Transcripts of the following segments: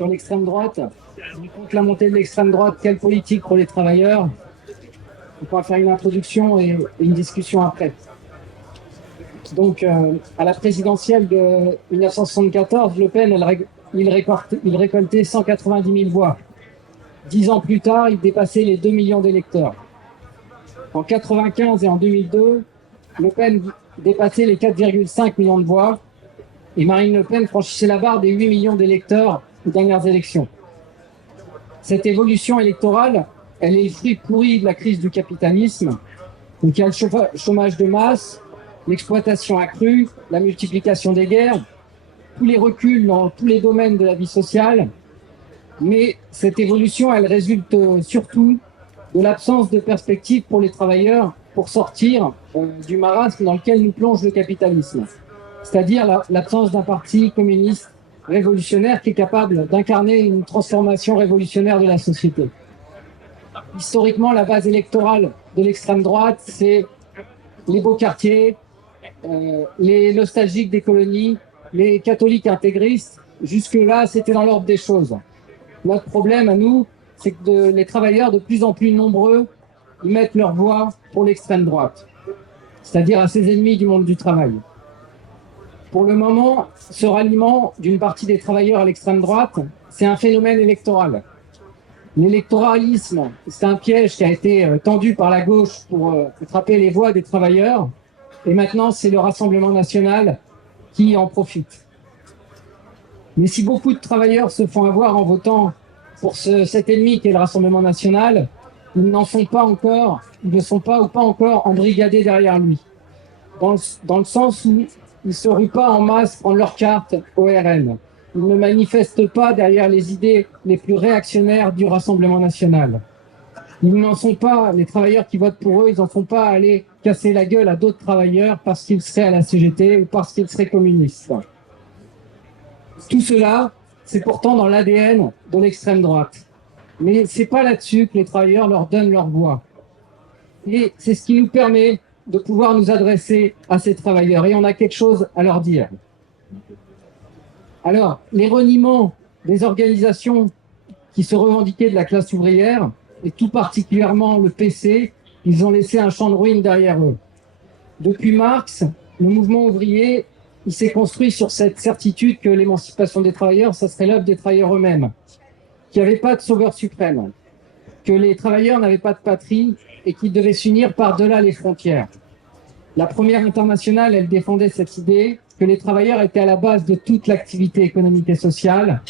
sur l'extrême droite. Contre la montée de l'extrême droite, quelle politique pour les travailleurs? On pourra faire une introduction et une discussion après. Donc, à la présidentielle de 1974, Le Pen, il récoltait 190 000 voix. 10 ans plus tard, il dépassait les 2 millions d'électeurs. En 1995 et en 2002, Le Pen dépassait les 4,5 millions de voix et Marine Le Pen franchissait la barre des 8 millions d'électeurs aux dernières élections. Cette évolution électorale, elle est le fruit pourri de la crise du capitalisme. Donc il y a le chômage de masse, l'exploitation accrue, la multiplication des guerres, tous les reculs dans tous les domaines de la vie sociale. Mais cette évolution, elle résulte surtout de l'absence de perspective pour les travailleurs pour sortir du marasme dans lequel nous plonge le capitalisme. C'est-à-dire l'absence d'un parti communiste révolutionnaire qui est capable d'incarner une transformation révolutionnaire de la société. Historiquement, la base électorale de l'extrême droite, c'est les beaux quartiers, les nostalgiques des colonies, les catholiques intégristes. Jusque-là, c'était dans l'ordre des choses. Notre problème à nous, c'est que les travailleurs de plus en plus nombreux, ils mettent leur voix pour l'extrême droite, c'est-à-dire à ces ennemis du monde du travail. Pour le moment, ce ralliement d'une partie des travailleurs à l'extrême droite, c'est un phénomène électoral. L'électoralisme, c'est un piège qui a été tendu par la gauche pour attraper les voix des travailleurs. Et maintenant, c'est le Rassemblement national qui en profite. Mais si beaucoup de travailleurs se font avoir en votant pour cet ennemi qui est le Rassemblement national, ils ne sont pas encore embrigadés derrière lui. Dans le sens où ils ne se ruent pas en masse prendre leur carte au RN. Ils ne manifestent pas derrière les idées les plus réactionnaires du Rassemblement national. Ils n'en sont pas, les travailleurs qui votent pour eux, ils n'en font pas aller casser la gueule à d'autres travailleurs parce qu'ils seraient à la CGT ou parce qu'ils seraient communistes. Tout cela, c'est pourtant dans l'ADN de l'extrême droite. Mais c'est pas là-dessus que les travailleurs leur donnent leur voix. Et c'est ce qui nous permet de pouvoir nous adresser à ces travailleurs. Et on a quelque chose à leur dire. Alors, les reniements des organisations qui se revendiquaient de la classe ouvrière, et tout particulièrement le PC, ils ont laissé un champ de ruines derrière eux. Depuis Marx, le mouvement ouvrier, il s'est construit sur cette certitude que l'émancipation des travailleurs, ça serait l'œuvre des travailleurs eux-mêmes, qu'il n'y avait pas de sauveur suprême, que les travailleurs n'avaient pas de patrie et qu'ils devaient s'unir par-delà les frontières. La Première Internationale, elle défendait cette idée que les travailleurs étaient à la base de toute l'activité économique et sociale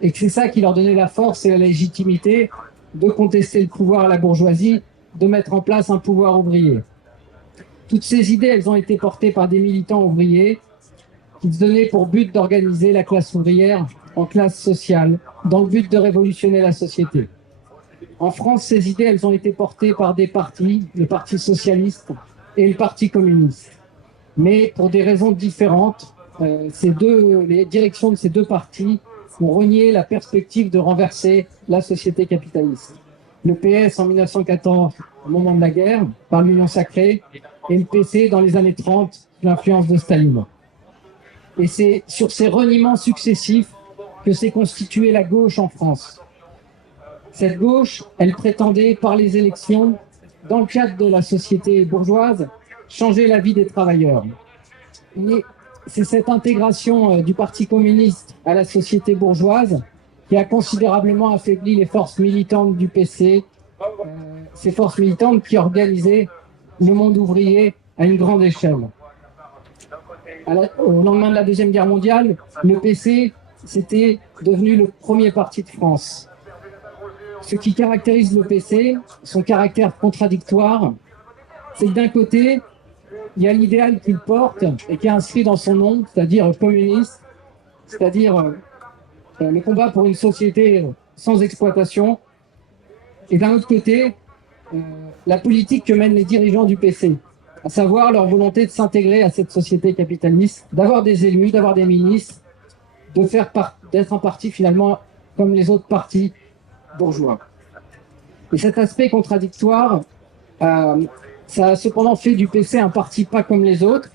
et que c'est ça qui leur donnait la force et la légitimité de contester le pouvoir à la bourgeoisie, de mettre en place un pouvoir ouvrier. Toutes ces idées, elles ont été portées par des militants ouvriers qui se donnaient pour but d'organiser la classe ouvrière en classe sociale, dans le but de révolutionner la société. En France, ces idées, elles ont été portées par des partis, le Parti socialiste et le Parti communiste. Mais pour des raisons différentes, les directions de ces deux partis ont renié la perspective de renverser la société capitaliste. Le PS en 1914, au moment de la guerre, par l'Union sacrée, et le PC dans les années 30, sous l'influence de Staline. Et c'est sur ces reniements successifs que s'est constituée la gauche en France. Cette gauche, elle prétendait, par les élections, dans le cadre de la société bourgeoise, changer la vie des travailleurs. Et c'est cette intégration du Parti communiste à la société bourgeoise qui a considérablement affaibli les forces militantes du PC, ces forces militantes qui organisaient le monde ouvrier à une grande échelle. Au lendemain de la Deuxième Guerre mondiale, le PC, c'était devenu le premier parti de France. Ce qui caractérise le PC, son caractère contradictoire, c'est que d'un côté, il y a l'idéal qu'il porte et qui est inscrit dans son nom, c'est-à-dire communiste, c'est-à-dire le combat pour une société sans exploitation. Et d'un autre côté, la politique que mènent les dirigeants du PC, à savoir leur volonté de s'intégrer à cette société capitaliste, d'avoir des élus, d'avoir des ministres, d'être un parti finalement comme les autres partis bourgeois. Et cet aspect contradictoire, ça a cependant fait du PC un parti pas comme les autres,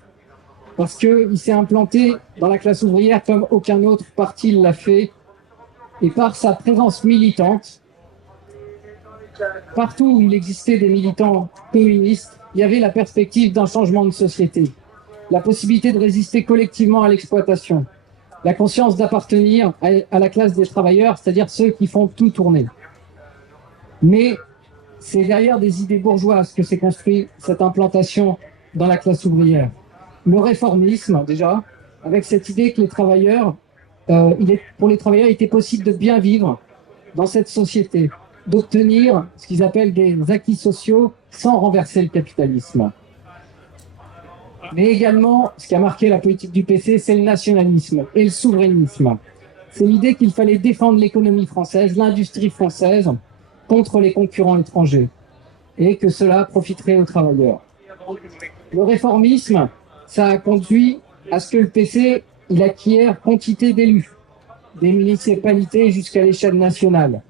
parce qu'il s'est implanté dans la classe ouvrière comme aucun autre parti l'a fait et par sa présence militante. Partout où il existait des militants communistes, il y avait la perspective d'un changement de société, la possibilité de résister collectivement à l'exploitation, la conscience d'appartenir à la classe des travailleurs, c'est-à-dire ceux qui font tout tourner. Mais c'est derrière des idées bourgeoises que s'est construite cette implantation dans la classe ouvrière. Le réformisme, déjà, avec cette idée que les travailleurs, pour les travailleurs, il était possible de bien vivre dans cette société, d'obtenir ce qu'ils appellent des acquis sociaux sans renverser le capitalisme. Mais également, ce qui a marqué la politique du PC, c'est le nationalisme et le souverainisme. C'est l'idée qu'il fallait défendre l'économie française, l'industrie française, contre les concurrents étrangers, et que cela profiterait aux travailleurs. Le réformisme, ça a conduit à ce que le PC il acquiert quantité d'élus, des municipalités jusqu'à l'échelle nationale.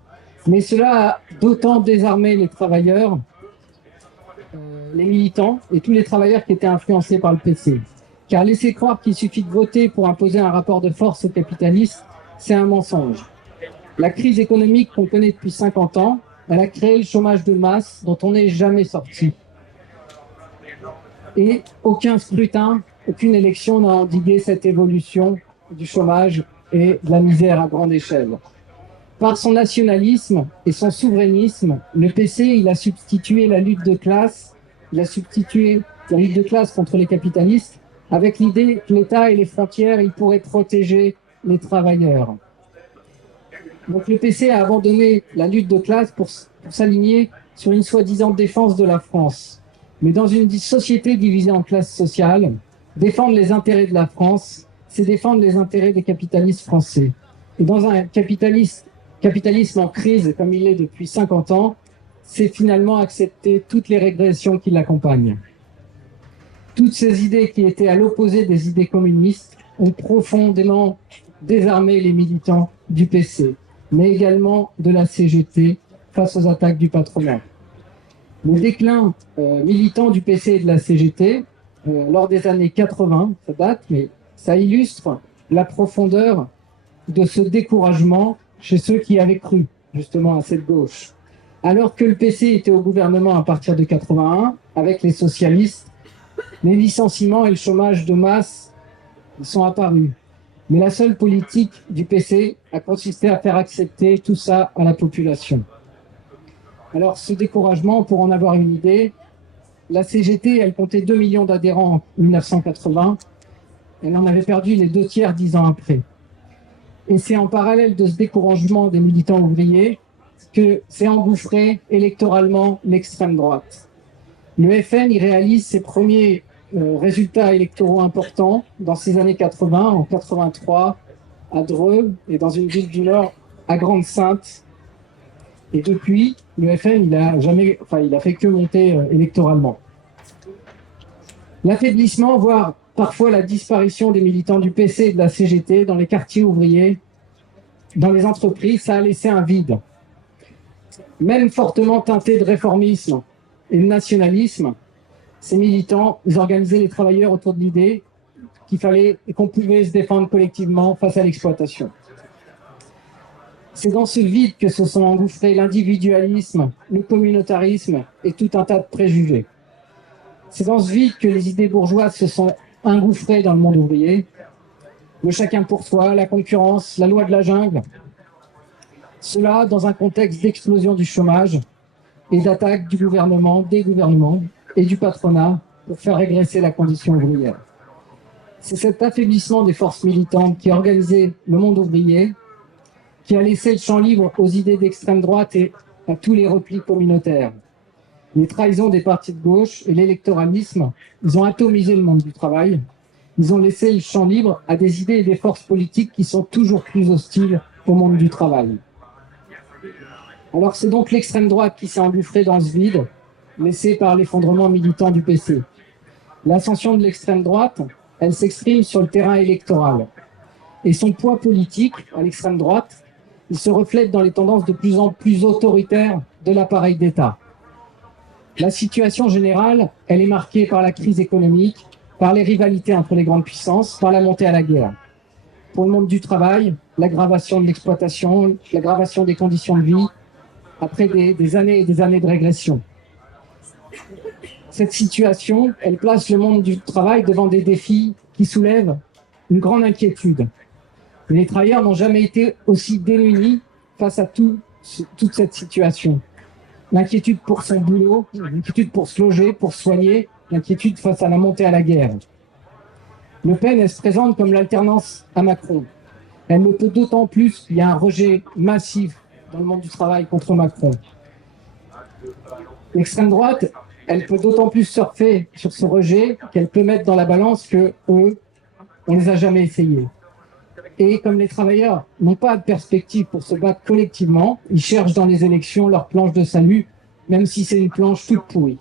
Mais cela a d'autant désarmé les travailleurs, les militants et tous les travailleurs qui étaient influencés par le PC. Car laisser croire qu'il suffit de voter pour imposer un rapport de force aux capitalistes, c'est un mensonge. La crise économique qu'on connaît depuis 50 ans, elle a créé le chômage de masse dont on n'est jamais sorti. Et aucun scrutin, aucune élection n'a endigué cette évolution du chômage et de la misère à grande échelle. Par son nationalisme et son souverainisme, le PC il a substitué la lutte de classe, contre les capitalistes avec l'idée que l'État et les frontières ils pourraient protéger les travailleurs. Donc le PC a abandonné la lutte de classe pour s'aligner sur une soi-disant défense de la France. Mais dans une société divisée en classes sociales, défendre les intérêts de la France, c'est défendre les intérêts des capitalistes français. Et dans un capitalisme en crise, comme il est depuis 50 ans, c'est finalement accepter toutes les régressions qui l'accompagnent. Toutes ces idées qui étaient à l'opposé des idées communistes ont profondément désarmé les militants du PC, mais également de la CGT face aux attaques du patronat. Le déclin militant du PC et de la CGT, lors des années 80, ça date, mais ça illustre la profondeur de ce découragement chez ceux qui avaient cru justement à cette gauche. Alors que le PC était au gouvernement à partir de 81, avec les socialistes, les licenciements et le chômage de masse sont apparus. Mais la seule politique du PC a consisté à faire accepter tout ça à la population. Alors ce découragement, pour en avoir une idée, la CGT, elle comptait 2 millions d'adhérents en 1980, elle en avait perdu les 2/3 10 ans après. Et c'est en parallèle de ce découragement des militants ouvriers que s'est engouffré électoralement l'extrême droite. Le FN, il réalise ses premiers résultats électoraux importants dans ces années 80, en 83, à Dreux et dans une ville du Nord, à Grande-Synthe. Et depuis, le FN, il a fait que monter électoralement. L'affaiblissement, voire parfois la disparition des militants du PC et de la CGT dans les quartiers ouvriers, dans les entreprises, ça a laissé un vide. Même fortement teinté de réformisme et de nationalisme, ces militants, ils organisaient les travailleurs autour de l'idée qu'il fallait et qu'on pouvait se défendre collectivement face à l'exploitation. C'est dans ce vide que se sont engouffrés l'individualisme, le communautarisme et tout un tas de préjugés. C'est dans ce vide que les idées bourgeoises se sont engouffrées dans le monde ouvrier. Le chacun pour soi, la concurrence, la loi de la jungle. Cela dans un contexte d'explosion du chômage et d'attaque du gouvernement, des gouvernements et du patronat pour faire régresser la condition ouvrière. C'est cet affaiblissement des forces militantes qui a organisé le monde ouvrier, qui a laissé le champ libre aux idées d'extrême droite et à tous les replis communautaires. Les trahisons des partis de gauche et l'électoralisme, ils ont atomisé le monde du travail. Ils ont laissé le champ libre à des idées et des forces politiques qui sont toujours plus hostiles au monde du travail. Alors c'est donc l'extrême droite qui s'est engouffrée dans ce vide, laissé par l'effondrement militant du PC. L'ascension de l'extrême droite, elle s'exprime sur le terrain électoral. Et son poids politique, à l'extrême droite, il se reflète dans les tendances de plus en plus autoritaires de l'appareil d'État. La situation générale, elle est marquée par la crise économique, par les rivalités entre les grandes puissances, par la montée à la guerre. Pour le monde du travail, l'aggravation de l'exploitation, l'aggravation des conditions de vie, après des années et des années de régression. Cette situation, elle place le monde du travail devant des défis qui soulèvent une grande inquiétude. Les travailleurs n'ont jamais été aussi démunis face à toute cette situation. L'inquiétude pour son boulot, l'inquiétude pour se loger, pour se soigner, l'inquiétude face à la montée à la guerre. Le Pen, elle se présente comme l'alternance à Macron. Elle le peut d'autant plus qu'il y a un rejet massif dans le monde du travail contre Macron. L'extrême droite, elle peut d'autant plus surfer sur ce rejet qu'elle peut mettre dans la balance que eux, on les a jamais essayés. Et comme les travailleurs n'ont pas de perspective pour se battre collectivement, ils cherchent dans les élections leur planche de salut, même si c'est une planche toute pourrie.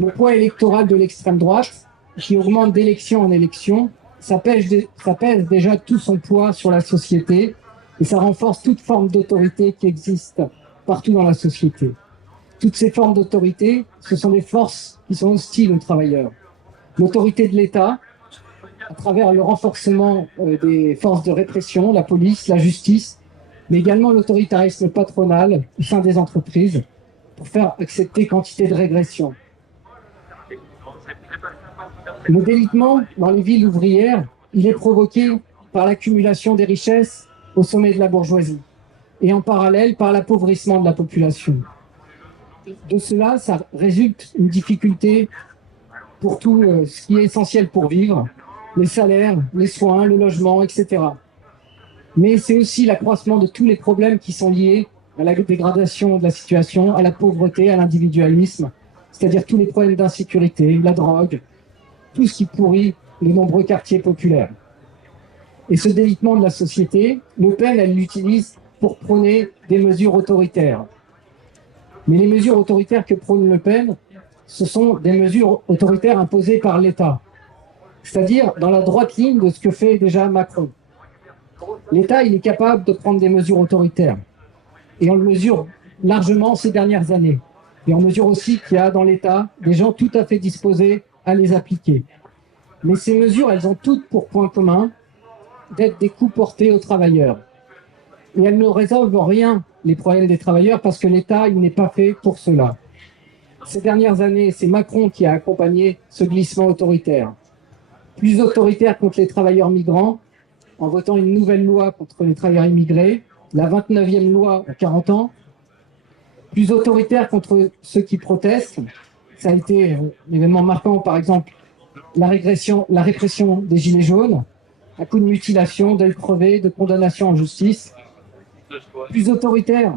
Le poids électoral de l'extrême droite, qui augmente d'élection en élection, ça pèse déjà tout son poids sur la société et ça renforce toute forme d'autorité qui existe partout dans la société. Toutes ces formes d'autorité, ce sont des forces qui sont hostiles aux travailleurs. L'autorité de l'État, à travers le renforcement des forces de répression, la police, la justice, mais également l'autoritarisme patronal au sein des entreprises pour faire accepter quantité de régression. Le délitement dans les villes ouvrières, il est provoqué par l'accumulation des richesses au sommet de la bourgeoisie et en parallèle par l'appauvrissement de la population. De cela, ça résulte une difficulté pour tout ce qui est essentiel pour vivre, les salaires, les soins, le logement, etc. Mais c'est aussi l'accroissement de tous les problèmes qui sont liés à la dégradation de la situation, à la pauvreté, à l'individualisme, c'est-à-dire tous les problèmes d'insécurité, la drogue, tout ce qui pourrit les nombreux quartiers populaires. Et ce délitement de la société, Le Pen, elle l'utilise pour prôner des mesures autoritaires. Mais les mesures autoritaires que prône Le Pen, ce sont des mesures autoritaires imposées par l'État, c'est-à-dire dans la droite ligne de ce que fait déjà Macron. L'État, il est capable de prendre des mesures autoritaires, et on le mesure largement ces dernières années. Et on mesure aussi qu'il y a dans l'État des gens tout à fait disposés à les appliquer. Mais ces mesures, elles ont toutes pour point commun d'être des coups portés aux travailleurs. Et elles ne résolvent en rien les problèmes des travailleurs parce que l'État, il n'est pas fait pour cela. Ces dernières années, c'est Macron qui a accompagné ce glissement autoritaire. Plus autoritaire contre les travailleurs migrants, en votant une nouvelle loi contre les travailleurs immigrés, la 29e loi en 40 ans. Plus autoritaire contre ceux qui protestent. Ça a été un événement marquant, par exemple, la répression des Gilets jaunes, à coup de mutilation, d'œil crevé, de condamnation en justice. Plus autoritaire,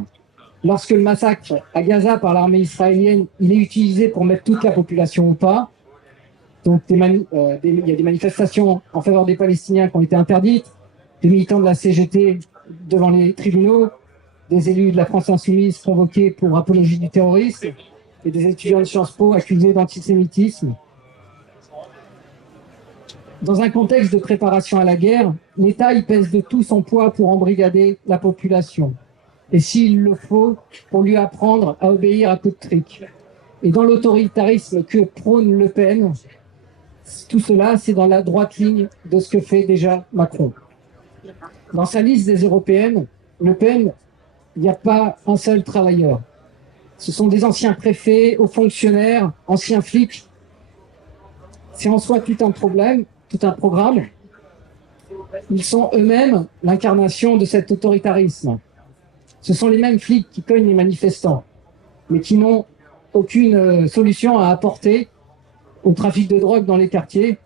lorsque le massacre à Gaza par l'armée israélienne, il est utilisé pour mettre toute la population au pas. Donc il y a des manifestations en faveur des Palestiniens qui ont été interdites, des militants de la CGT devant les tribunaux, des élus de la France Insoumise convoqués pour apologie du terrorisme et des étudiants de Sciences Po accusés d'antisémitisme. Dans un contexte de préparation à la guerre, l'État y pèse de tout son poids pour embrigader la population. Et s'il le faut, pour lui apprendre à obéir à coups de trick. Et dans l'autoritarisme que prône Le Pen, tout cela, c'est dans la droite ligne de ce que fait déjà Macron. Dans sa liste des européennes, Le Pen, il n'y a pas un seul travailleur. Ce sont des anciens préfets, hauts fonctionnaires, anciens flics. C'est en soi tout un problème, tout un programme. Ils sont eux-mêmes l'incarnation de cet autoritarisme. Ce sont les mêmes flics qui cognent les manifestants, mais qui n'ont aucune solution à apporter au trafic de drogue dans les quartiers.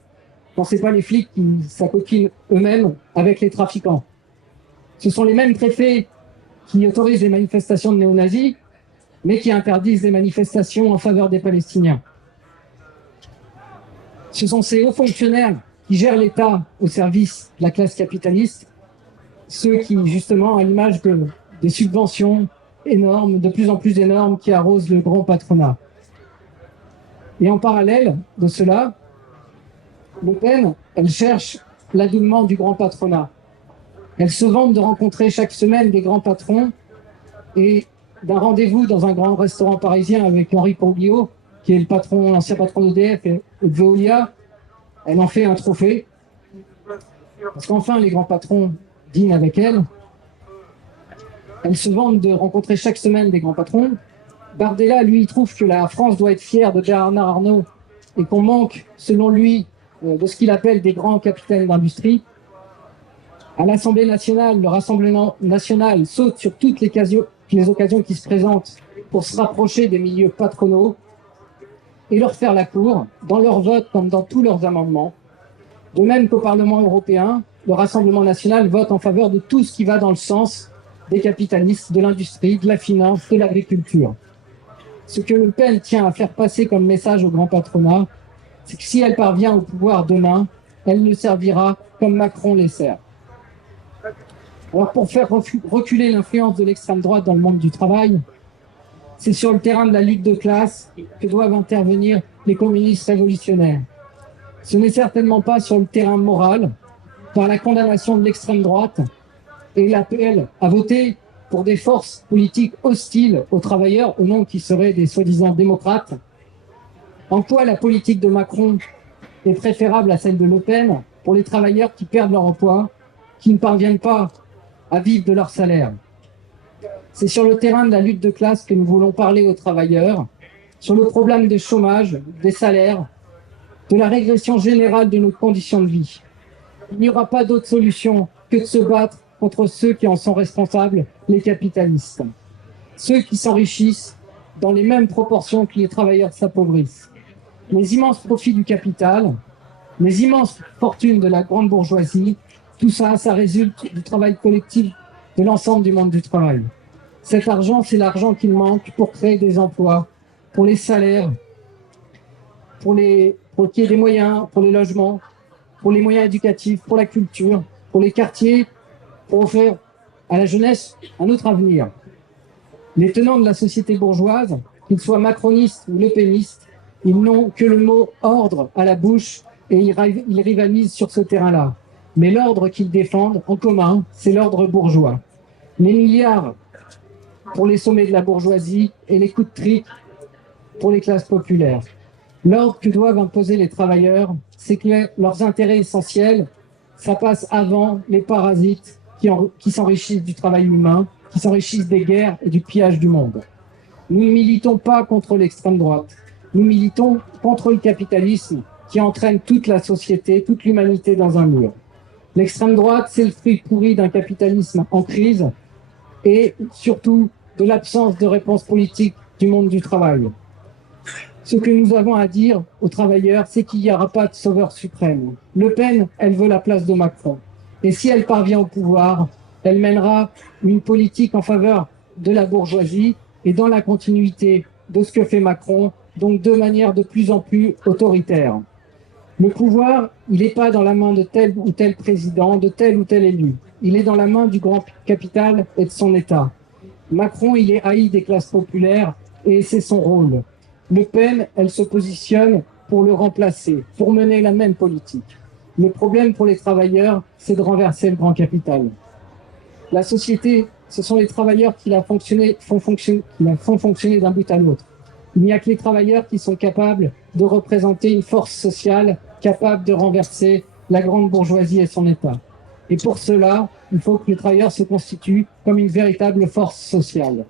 Non, ce n'est pas les flics qui s'acoquinent eux-mêmes avec les trafiquants. Ce sont les mêmes préfets qui autorisent les manifestations de néo-nazis, mais qui interdisent les manifestations en faveur des Palestiniens. Ce sont ces hauts fonctionnaires qui gèrent l'État au service de la classe capitaliste, ceux qui, justement, à l'image des subventions énormes, de plus en plus énormes, qui arrosent le grand patronat. Et en parallèle de cela, Le Pen, elle cherche l'adoubement du grand patronat. Elle se vante de rencontrer chaque semaine des grands patrons et d'un rendez-vous dans un grand restaurant parisien avec Henri Ponguillot, qui est l'ancien patron d'EDF et de Veolia. Elle en fait un trophée. Parce qu'enfin, les grands patrons dînent avec elles. Elles se vantent de rencontrer chaque semaine des grands patrons. Bardella, lui, il trouve que la France doit être fière de Bernard Arnault et qu'on manque, selon lui, de ce qu'il appelle des grands capitaines d'industrie. À l'Assemblée nationale, le Rassemblement national saute sur toutes les occasions qui se présentent pour se rapprocher des milieux patronaux et leur faire la cour, dans leurs votes comme dans tous leurs amendements. De même qu'au Parlement européen, le Rassemblement national vote en faveur de tout ce qui va dans le sens des capitalistes, de l'industrie, de la finance, de l'agriculture. Ce que Le Pen tient à faire passer comme message au grand patronat, c'est que si elle parvient au pouvoir demain, elle le servira comme Macron les sert. Alors pour faire reculer l'influence de l'extrême droite dans le monde du travail, c'est sur le terrain de la lutte de classe que doivent intervenir les communistes révolutionnaires. Ce n'est certainement pas sur le terrain moral, par la condamnation de l'extrême droite et l'appel à voter pour des forces politiques hostiles aux travailleurs, au nom qui seraient des soi-disant démocrates. En quoi la politique de Macron est préférable à celle de Le Pen pour les travailleurs qui perdent leur emploi, qui ne parviennent pas à vivre de leur salaire. C'est sur le terrain de la lutte de classe que nous voulons parler aux travailleurs, sur le problème du chômage, des salaires, de la régression générale de nos conditions de vie. Il n'y aura pas d'autre solution que de se battre contre ceux qui en sont responsables, les capitalistes. Ceux qui s'enrichissent dans les mêmes proportions que les travailleurs s'appauvrissent. Les immenses profits du capital, les immenses fortunes de la grande bourgeoisie, tout ça, ça résulte du travail collectif de l'ensemble du monde du travail. Cet argent, c'est l'argent qu'il manque pour créer des emplois, pour les salaires, pour qu'il y ait des moyens, pour les logements, pour les moyens éducatifs, pour la culture, pour les quartiers, pour offrir à la jeunesse un autre avenir. Les tenants de la société bourgeoise, qu'ils soient macronistes ou lepénistes, ils n'ont que le mot ordre à la bouche et ils rivalisent sur ce terrain-là. Mais l'ordre qu'ils défendent en commun, c'est l'ordre bourgeois. Les milliards pour les sommets de la bourgeoisie et les coups de trick pour les classes populaires. L'ordre que doivent imposer les travailleurs, c'est que leurs intérêts essentiels, ça passe avant les parasites qui s'enrichissent du travail humain, qui s'enrichissent des guerres et du pillage du monde. Nous ne militons pas contre l'extrême droite. Nous militons contre le capitalisme qui entraîne toute la société, toute l'humanité dans un mur. L'extrême droite, c'est le fruit pourri d'un capitalisme en crise et surtout de l'absence de réponse politique du monde du travail. Ce que nous avons à dire aux travailleurs, c'est qu'il n'y aura pas de sauveur suprême. Le Pen, elle veut la place de Macron. Et si elle parvient au pouvoir, elle mènera une politique en faveur de la bourgeoisie et dans la continuité de ce que fait Macron, donc de manière de plus en plus autoritaire. Le pouvoir, il n'est pas dans la main de tel ou tel président, de tel ou tel élu. Il est dans la main du grand capital et de son État. Macron, il est haï des classes populaires et c'est son rôle. Le Pen, elle se positionne pour le remplacer, pour mener la même politique. Le problème pour les travailleurs, c'est de renverser le grand capital. La société, ce sont les travailleurs qui la font fonctionner d'un bout à l'autre. Il n'y a que les travailleurs qui sont capables de représenter une force sociale capable de renverser la grande bourgeoisie et son État. Et pour cela, il faut que les travailleurs se constituent comme une véritable force sociale.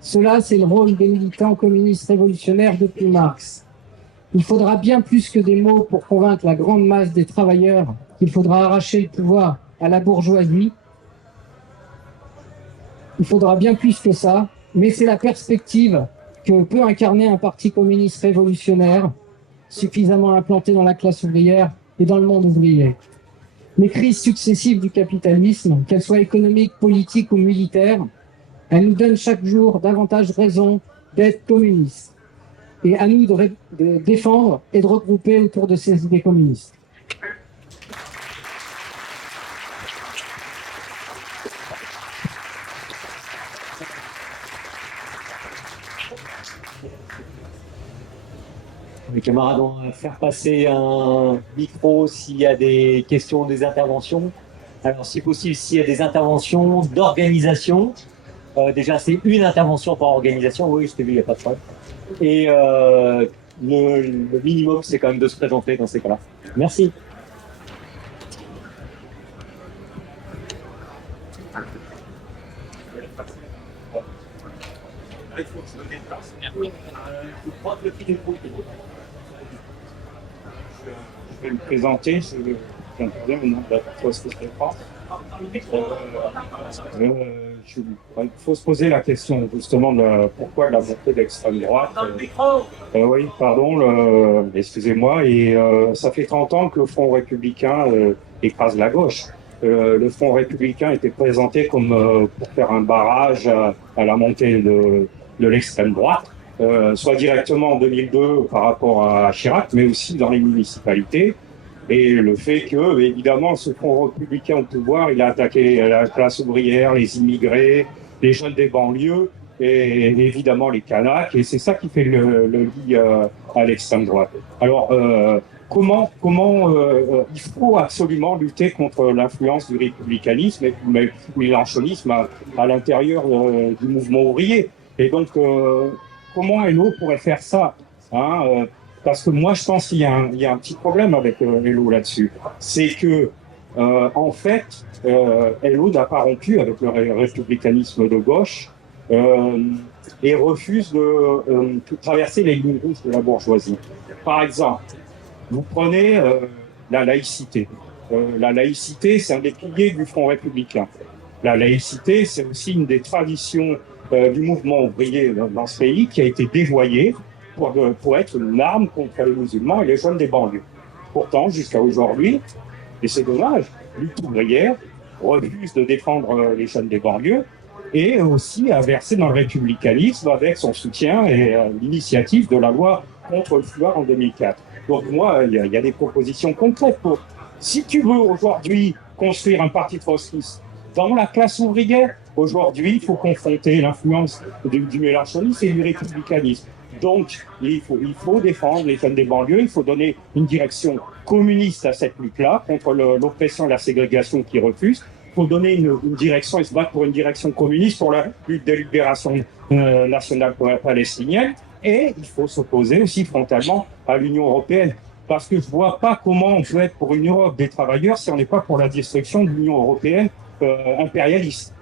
Cela, c'est le rôle des militants communistes révolutionnaires depuis Marx. Il faudra bien plus que des mots pour convaincre la grande masse des travailleurs qu'il faudra arracher le pouvoir à la bourgeoisie. Il faudra bien plus que ça, mais c'est la perspective que peut incarner un parti communiste révolutionnaire suffisamment implanté dans la classe ouvrière et dans le monde ouvrier. Les crises successives du capitalisme, qu'elles soient économiques, politiques ou militaires, elles nous donnent chaque jour davantage raison d'être communistes et à nous de défendre et de regrouper autour de ces idées communistes. Mes camarades, on va faire passer un micro s'il y a des questions, des interventions. Alors, si possible, s'il y a des interventions d'organisation, déjà c'est une intervention par organisation, oui, je t'ai vu, il n'y a pas de problème. Et le minimum, c'est quand même de se présenter dans ces cas-là. Merci. Je vais me présenter, j'interviens au nom de la Société France. Il faut se poser la question justement de pourquoi la montée de l'extrême droite. Oui, pardon, excusez-moi. Et ça fait 30 ans que le Front républicain écrase la gauche. Le Front républicain était présenté comme pour faire un barrage à la montée de l'extrême droite, soit directement en 2002 par rapport à Chirac, mais aussi dans les municipalités. Et le fait que, évidemment, ce Front républicain au pouvoir, il a attaqué la classe ouvrière, les immigrés, les jeunes des banlieues, et évidemment les Kanaks, et c'est ça qui fait le lit à l'extrême droite. Alors, comment il faut absolument lutter contre l'influence du républicanisme et du mélenchonisme à l'intérieur du mouvement ouvrier. Et donc, comment LO pourrait faire ça, hein, parce que moi, je pense qu'il y a un petit problème avec LO là-dessus. C'est que, en fait, LO n'a pas rompu avec le républicanisme de gauche et refuse de traverser les lignes rouges de la bourgeoisie. Par exemple, vous prenez la laïcité. La laïcité, c'est un des piliers du Front républicain. La laïcité, c'est aussi une des traditions du mouvement ouvrier dans ce pays qui a été dévoyée pour être une arme contre les musulmans et les jeunes des banlieues. Pourtant, jusqu'à aujourd'hui, et c'est dommage, lutte ouvrière refuse de défendre les jeunes des banlieues et aussi a versé dans le républicanisme avec son soutien et l'initiative de la loi contre le fluor en 2004. Donc moi, il y a des propositions concrètes pour... Si tu veux aujourd'hui construire un parti trotskiste dans la classe ouvrière, aujourd'hui, il faut confronter l'influence du mélenchonisme et du républicanisme. Donc, il faut défendre les jeunes des banlieues, il faut donner une direction communiste à cette lutte-là, contre l'oppression et la ségrégation qui refusent. Il faut donner une direction et se battre pour une direction communiste, pour la lutte de libération nationale palestinienne. Et il faut s'opposer aussi frontalement à l'Union européenne. Parce que je ne vois pas comment on peut être pour une Europe des travailleurs si on n'est pas pour la destruction de l'Union européenne impérialiste.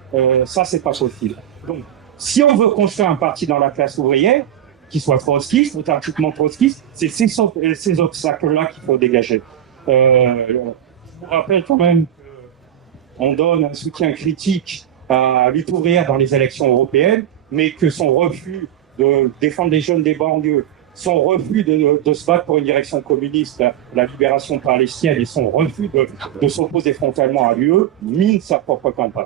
Ça, c'est pas possible. Donc, si on veut construire un parti dans la classe ouvrière, qui soit trotskiste, authentiquement trotskiste, c'est ces obstacles-là qu'il faut dégager. Je vous rappelle quand même qu'on donne un soutien critique à lutte ouvrière dans les élections européennes, mais que son refus de défendre les jeunes des banlieues, son refus de se battre pour une direction communiste, la libération palestinienne, et son refus de s'opposer frontalement à l'UE, mine sa propre campagne.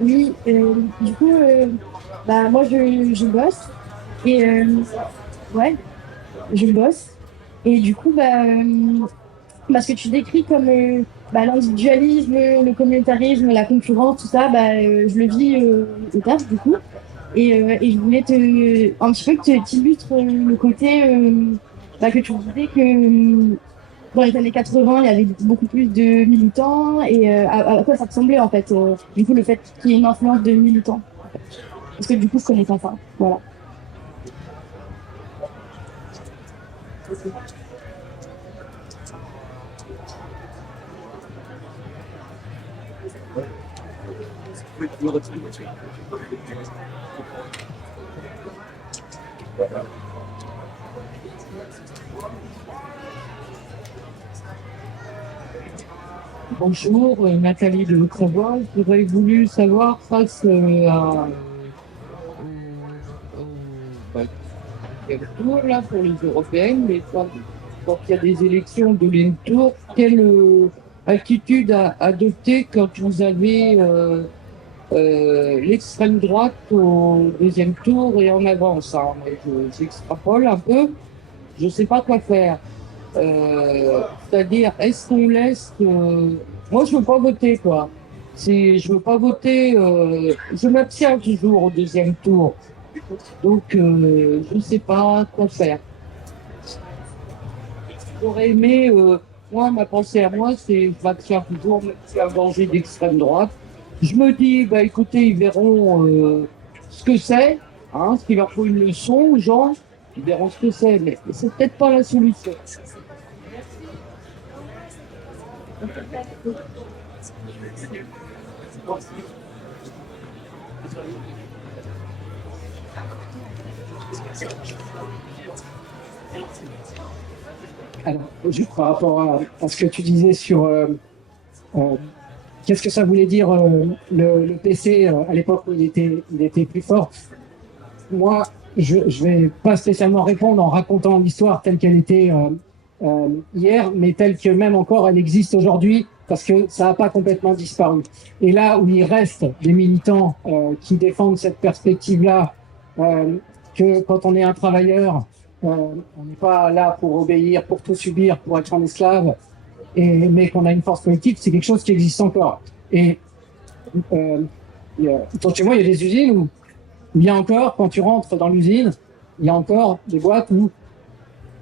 Oui, du coup, moi je bosse et ouais, je bosse et du coup, ce que tu décris comme l'individualisme, le communautarisme, la concurrence, tout ça, je le vis au taf du coup et je voulais un petit peu que tu illustres le côté que tu disais que dans les années 80, il y avait beaucoup plus de militants et à quoi ça ressemblait en fait du coup le fait qu'il y ait une influence de militants. Parce que du coup je connais pas ça. Voilà. Bonjour, Nathalie de Haute-Savoie. J'aurais voulu savoir face quel tour là pour les européennes, mais quand il y a des élections de deuxième tour, quelle attitude adopter quand vous avez l'extrême droite au deuxième tour et en avance, hein. J'extrapole un peu, je ne sais pas quoi faire. C'est-à-dire, est-ce qu'on laisse... Moi, je veux pas voter, quoi. Je veux pas voter... je m'abstiens toujours au deuxième tour. Donc, je ne sais pas quoi faire. J'aurais aimé... moi, ma pensée à moi, c'est je m'abstiens toujours, même si un danger d'extrême droite. Je me dis, écoutez, ils verront ce que c'est, hein, ce qu'il leur faut une leçon aux gens. Ils verront ce que c'est, mais c'est peut-être pas la solution. Alors, juste par rapport à ce que tu disais sur qu'est-ce que ça voulait dire le PC à l'époque où il était plus fort. Moi, je vais pas spécialement répondre en racontant l'histoire telle qu'elle était hier, mais telle que même encore elle existe aujourd'hui, parce que ça n'a pas complètement disparu. Et là où il reste des militants qui défendent cette perspective-là, que quand on est un travailleur, on n'est pas là pour obéir, pour tout subir, pour être un esclave, mais qu'on a une force politique, c'est quelque chose qui existe encore. Et autour de chez moi, il y a des usines où il y a encore, quand tu rentres dans l'usine, il y a encore des boîtes où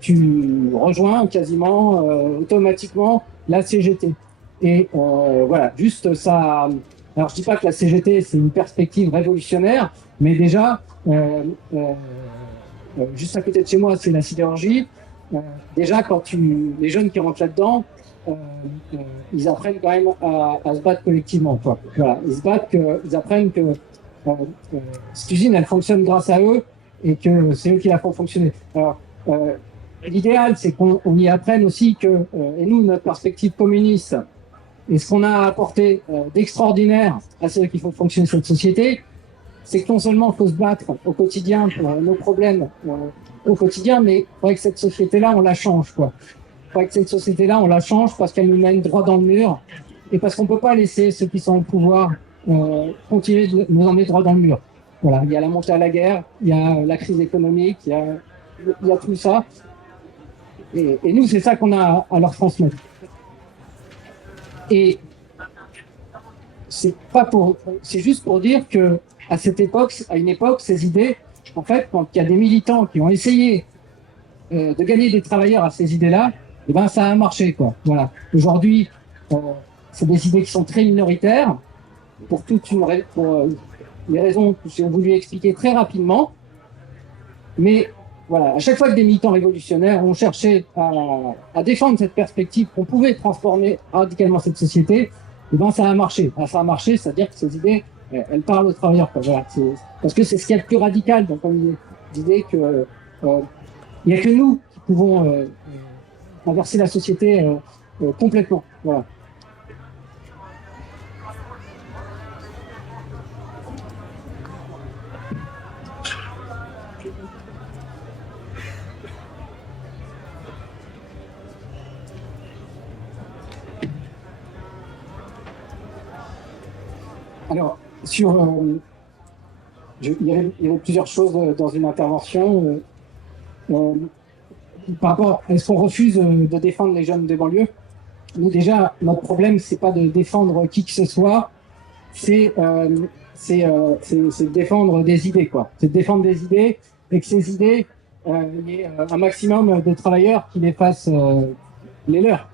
tu rejoins quasiment automatiquement la CGT. Et voilà, juste ça. Alors je dis pas que la CGT c'est une perspective révolutionnaire, mais déjà juste à côté de chez moi c'est la sidérurgie. Déjà les jeunes qui rentrent là-dedans, ils apprennent quand même à se battre collectivement, quoi. Voilà, ils apprennent que cette usine elle fonctionne grâce à eux et que c'est eux qui la font fonctionner. Alors l'idéal c'est qu'on y apprenne aussi que et nous notre perspective communiste et ce qu'on a apporté d'extraordinaire à ceux qui font fonctionner cette société, c'est que non seulement il faut se battre au quotidien pour nos problèmes au quotidien, mais il faudrait que cette société-là, on la change, quoi. Il faudrait que cette société-là, on la change parce qu'elle nous mène droit dans le mur et parce qu'on ne peut pas laisser ceux qui sont au pouvoir continuer de nous emmener droit dans le mur. Voilà, il y a la montée à la guerre, il y a la crise économique, il y a tout ça. Et nous, c'est ça qu'on a à leur transmettre. Et c'est juste pour dire que à une époque, ces idées, en fait, quand il y a des militants qui ont essayé de gagner des travailleurs à ces idées-là, eh ben ça a marché, quoi. Voilà. Aujourd'hui, c'est des idées qui sont très minoritaires pour les raisons que j'ai voulu expliquer très rapidement. Mais voilà, à chaque fois que des militants révolutionnaires ont cherché à défendre cette perspective qu'on pouvait transformer radicalement cette société, eh ben ça a marché. Ça a marché, c'est-à-dire que ces idées, elles parlent aux travailleurs, quoi. Voilà, parce que c'est ce qu'il y a de plus radical. Donc, comme l'idée que il n'y a que nous qui pouvons inverser la société complètement. Voilà. Alors, il y avait plusieurs choses dans une intervention. Par rapport à est-ce qu'on refuse de défendre les jeunes des banlieues? Nous, déjà, notre problème, c'est pas de défendre qui que ce soit, c'est de défendre des idées, quoi. C'est de défendre des idées et que ces idées, il y ait un maximum de travailleurs qui les fassent les leurs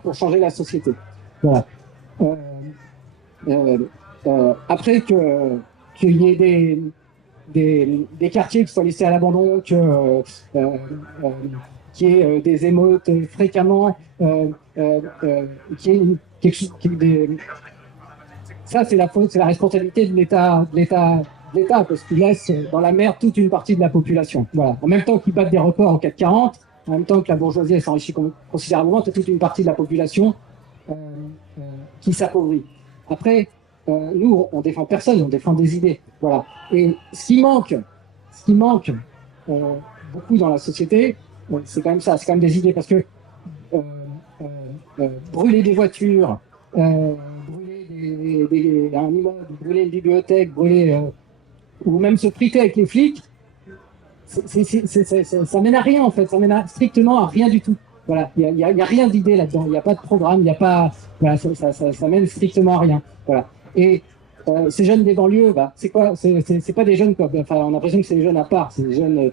pour changer la société. Voilà. Après qu'il y ait des quartiers qui soient laissés à l'abandon, qu'il y ait des émeutes fréquemment, qu'il y ait quelque chose, ça c'est la responsabilité de l'État, parce qu'il laisse dans la merde toute une partie de la population. Voilà. En même temps qu'ils battent des records en 440, en même temps que la bourgeoisie s'enrichit considérablement, c'est toute une partie de la population qui s'appauvrit. Après, nous, on défend personne, on défend des idées. Voilà. Et ce qui manque beaucoup dans la société, c'est quand même ça, c'est quand même des idées, parce que brûler des voitures, brûler un immeuble, brûler une bibliothèque, ou même se friter avec les flics, ça mène à rien en fait, ça mène strictement à rien du tout. Voilà, il y a rien d'idée là-dedans, il n'y a pas de programme, il y a pas, voilà, ça mène strictement à rien. Voilà. Et ces jeunes des banlieues, c'est quoi? C'est pas des jeunes, quoi. Enfin, on a l'impression que c'est des jeunes à part. C'est des jeunes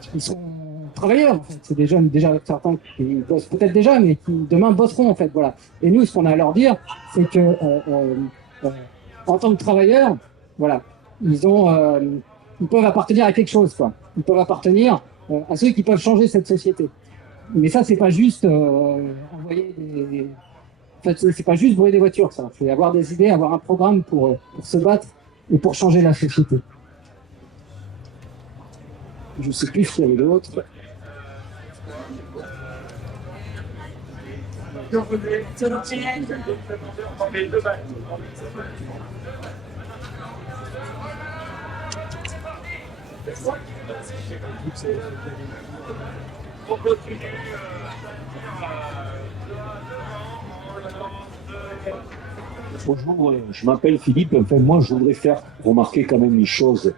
qui sont travailleurs. En fait. C'est des jeunes déjà certains qui bossent peut-être déjà, mais qui demain bosseront en fait. Voilà. Et nous, ce qu'on a à leur dire, c'est que en tant que travailleurs, voilà, ils peuvent appartenir à quelque chose, quoi. Ils peuvent appartenir à ceux qui peuvent changer cette société. Mais ça, c'est pas juste envoyer des... En fait, c'est pas juste brûler des voitures, ça. C'est avoir des idées, avoir un programme pour se battre et pour changer la société. Je sais plus s'il y avait d'autres. Bonjour, je m'appelle Philippe. Enfin, moi, je voudrais faire remarquer quand même une chose.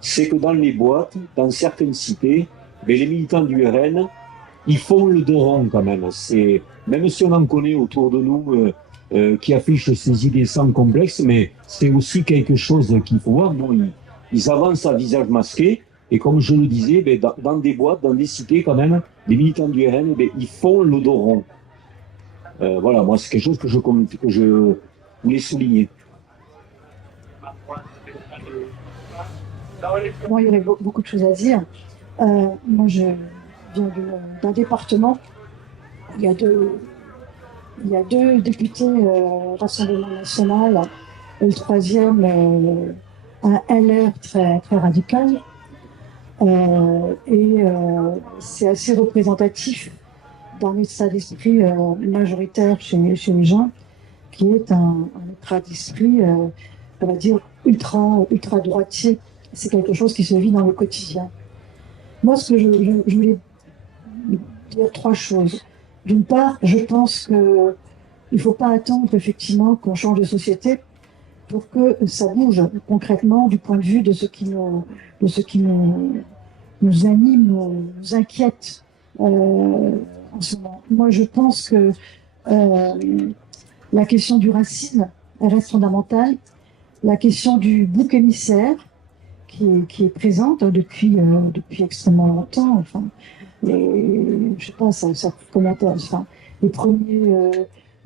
C'est que dans les boîtes, dans certaines cités, mais les militants du RN, ils font le dos rond quand même. Même si on en connaît autour de nous qui affichent ces idées sans complexe, mais c'est aussi quelque chose qu'il faut voir. Bon, ils avancent à visage masqué. Et comme je le disais, dans des boîtes, dans des cités quand même, les militants du RN, ils font le dos rond. Voilà, moi, c'est quelque chose que je voulais souligner. Bon, il y aurait beaucoup de choses à dire. Moi, je viens d'un département. Il y a deux députés Rassemblement National et le troisième un LR très, très radical. C'est assez représentatif d'un état d'esprit majoritaire chez les gens, qui est un état d'esprit, on va dire, ultra droitier. C'est quelque chose qui se vit dans le quotidien. Moi, ce que je voulais dire trois choses. D'une part, je pense qu'il ne faut pas attendre effectivement qu'on change de société pour que ça bouge concrètement du point de vue de ce qui nous anime, nous inquiète en ce moment. Moi, je pense que la question du racisme elle reste fondamentale. La question du bouc émissaire qui est présente depuis extrêmement longtemps. Enfin, je sais pas, ça commence. Enfin, les premiers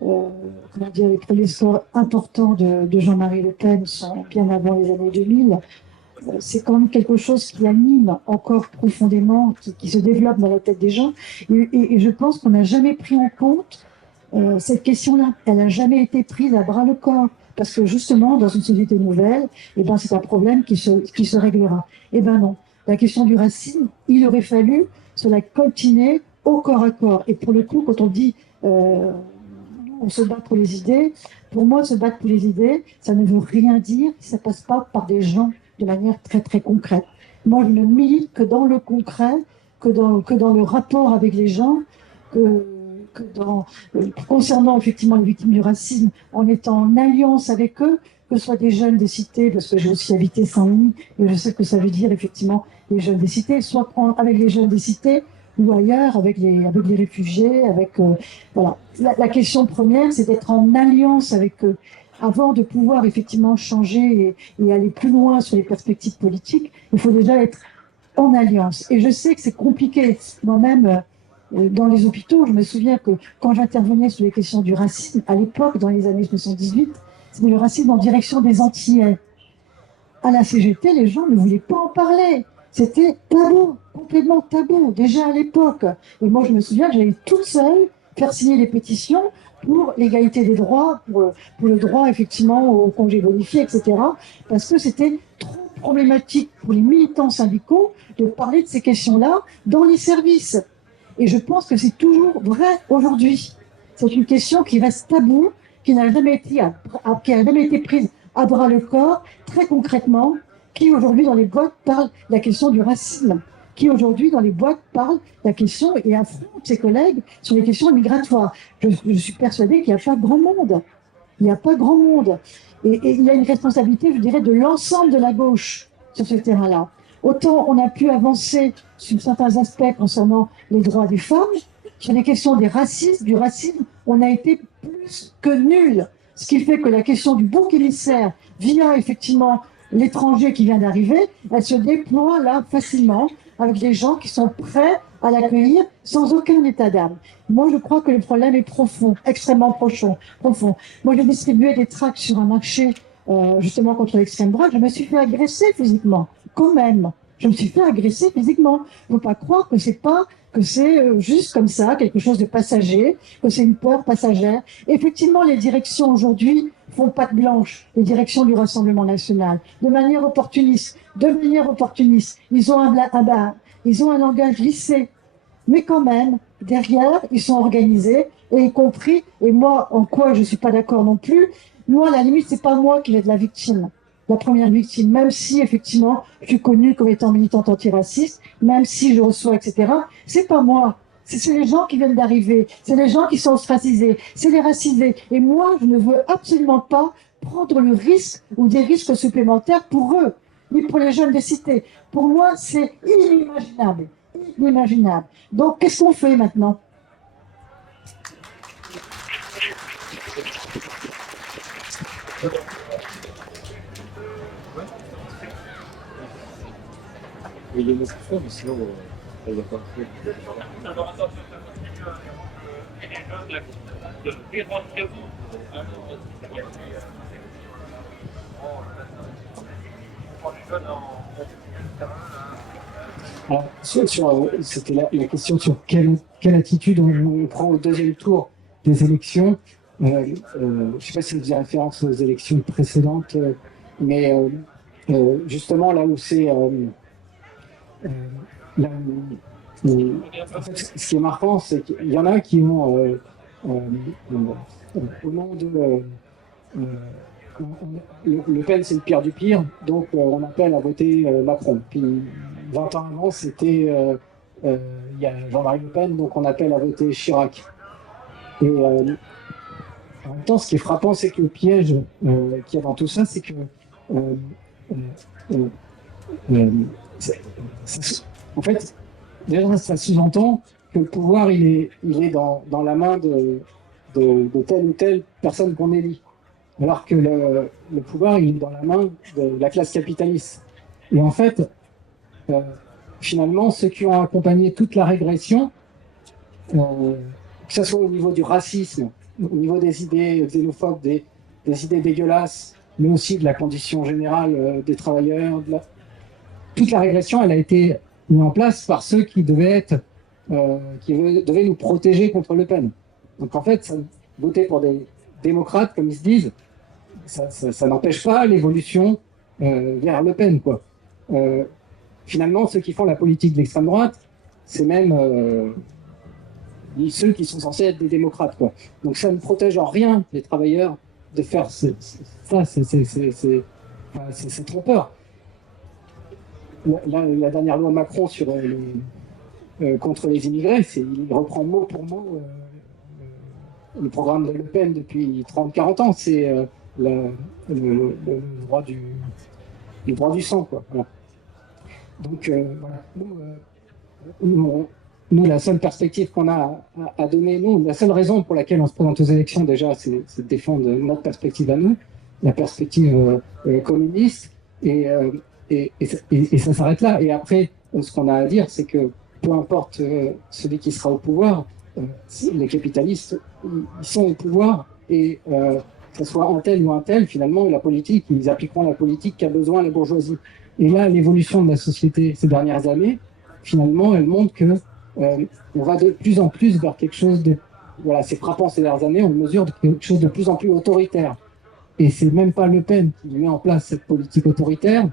les premiers scores importants de Jean-Marie Le Pen sont bien avant les années 2000. C'est quand même quelque chose qui anime encore profondément, qui se développe dans la tête des gens. Et je pense qu'on n'a jamais pris en compte cette question-là. Elle n'a jamais été prise à bras le corps. Parce que justement, dans une société nouvelle, c'est un problème qui se réglera. Non. La question du racisme, il aurait fallu se la coltiner au corps à corps. Et pour le coup, quand on dit on se bat pour les idées, pour moi, se battre pour les idées, ça ne veut rien dire si ça ne passe pas par des gens de manière très très concrète. Moi, je ne milite que dans le concret, que dans le rapport avec les gens, concernant effectivement les victimes du racisme, en étant en alliance avec eux, que ce soit des jeunes des cités, parce que j'ai aussi habité Saint-Denis, et je sais ce que ça veut dire effectivement les jeunes des cités, soit avec les jeunes des cités, ou ailleurs, avec les réfugiés, voilà. La question première, c'est d'être en alliance avec eux. Avant de pouvoir effectivement changer et aller plus loin sur les perspectives politiques, il faut déjà être en alliance. Et je sais que c'est compliqué. Moi-même, dans les hôpitaux, je me souviens que quand j'intervenais sur les questions du racisme, à l'époque, dans les années 78, c'était le racisme en direction des Antillais. À la CGT, les gens ne voulaient pas en parler. C'était tabou, complètement tabou, déjà à l'époque. Et moi, je me souviens que j'allais toute seule faire signer les pétitions pour l'égalité des droits, pour le droit, effectivement, au congé bonifié, etc. Parce que c'était trop problématique pour les militants syndicaux de parler de ces questions-là dans les services. Et je pense que c'est toujours vrai aujourd'hui. C'est une question qui reste taboue, qui n'a jamais été prise à bras le corps, très concrètement, qui aujourd'hui dans les boîtes parle de la question du racisme, qui aujourd'hui dans les boîtes parle de la question et affronte ses collègues sur les questions migratoires. Je suis persuadée qu'il n'y a pas grand monde. Il n'y a pas grand monde. Et il y a une responsabilité, je dirais, de l'ensemble de la gauche sur ce terrain-là. Autant on a pu avancer sur certains aspects concernant les droits des femmes, sur les questions du racisme, on a été plus que nul. Ce qui fait que la question du bouc émissaire, via effectivement l'étranger qui vient d'arriver, elle se déploie là facilement avec des gens qui sont prêts à l'accueillir sans aucun état d'âme. Moi, je crois que le problème est profond, extrêmement profond. Moi, j'ai distribué des tracts sur un marché justement contre l'extrême droite. Je me suis fait agresser physiquement, quand même. Je me suis fait agresser physiquement. Il ne faut pas croire que c'est juste comme ça, quelque chose de passager, que c'est une peur passagère. Effectivement, les directions aujourd'hui font patte blanche, les directions du Rassemblement national, de manière opportuniste. Ils ont un langage lissé. Mais quand même, derrière, ils sont organisés, et y compris, et moi, en quoi je ne suis pas d'accord non plus, moi, à la limite, c'est pas moi qui vais être la victime, la première victime, même si, effectivement, je suis connue comme étant militante antiraciste, même si je reçois, etc., c'est pas moi. C'est les gens qui viennent d'arriver, c'est les gens qui sont ostracisés, c'est les racisés. Et moi, je ne veux absolument pas prendre le risque ou des risques supplémentaires pour eux, ni pour les jeunes des cités. Pour moi, c'est inimaginable. Inimaginable. Donc, qu'est-ce qu'on fait maintenant? Il est nécessaire, mais sinon, il n'y a pas de Alors, c'était la question sur quelle attitude on prend au deuxième tour des élections. Je ne sais pas si vous faisiez référence aux élections précédentes, mais justement là où c'est... en fait, ce qui est marquant, c'est qu'il y en a qui ont, au nom de... Le Pen, c'est le pire du pire, donc on appelle à voter Macron. Puis 20 ans avant, c'était il y a Jean-Marie Le Pen, donc on appelle à voter Chirac. Et en même temps, ce qui est frappant, c'est que le piège qu'il y a dans tout ça, c'est que en fait, déjà, ça sous-entend que le pouvoir, il est dans la main de telle ou telle personne qu'on élit. Alors que le pouvoir, il est dans la main de la classe capitaliste. Et en fait, finalement, ceux qui ont accompagné toute la régression, que ce soit au niveau du racisme, au niveau des idées xénophobes, des idées dégueulasses, mais aussi de la condition générale des travailleurs, toute la régression, elle a été mise en place par ceux qui devaient nous protéger contre Le Pen. Donc en fait, voter pour des démocrates, comme ils se disent, ça n'empêche pas l'évolution vers Le Pen, quoi. Finalement, ceux qui font la politique de l'extrême droite, c'est même ceux qui sont censés être des démocrates, quoi. Donc ça ne protège en rien les travailleurs de faire ça. C'est trompeur. La dernière loi Macron contre les immigrés, il reprend mot pour mot le programme de Le Pen depuis 30-40 ans. C'est le droit du sang, quoi. Voilà. Donc, voilà. Nous, la seule perspective qu'on a à donner, la seule raison pour laquelle on se présente aux élections, déjà, c'est de défendre notre perspective à nous, la perspective communiste, et ça s'arrête là. Et après, ce qu'on a à dire, c'est que peu importe celui qui sera au pouvoir, les capitalistes, ils sont au pouvoir, et que ce soit un tel ou un tel, finalement, la politique, ils appliqueront la politique qu'a besoin la bourgeoisie. Et là, l'évolution de la société ces dernières années, finalement, elle montre que on va de plus en plus vers quelque chose de... Voilà, c'est frappant ces dernières années, on mesure quelque chose de plus en plus autoritaire. Et c'est même pas Le Pen qui met en place cette politique autoritaire,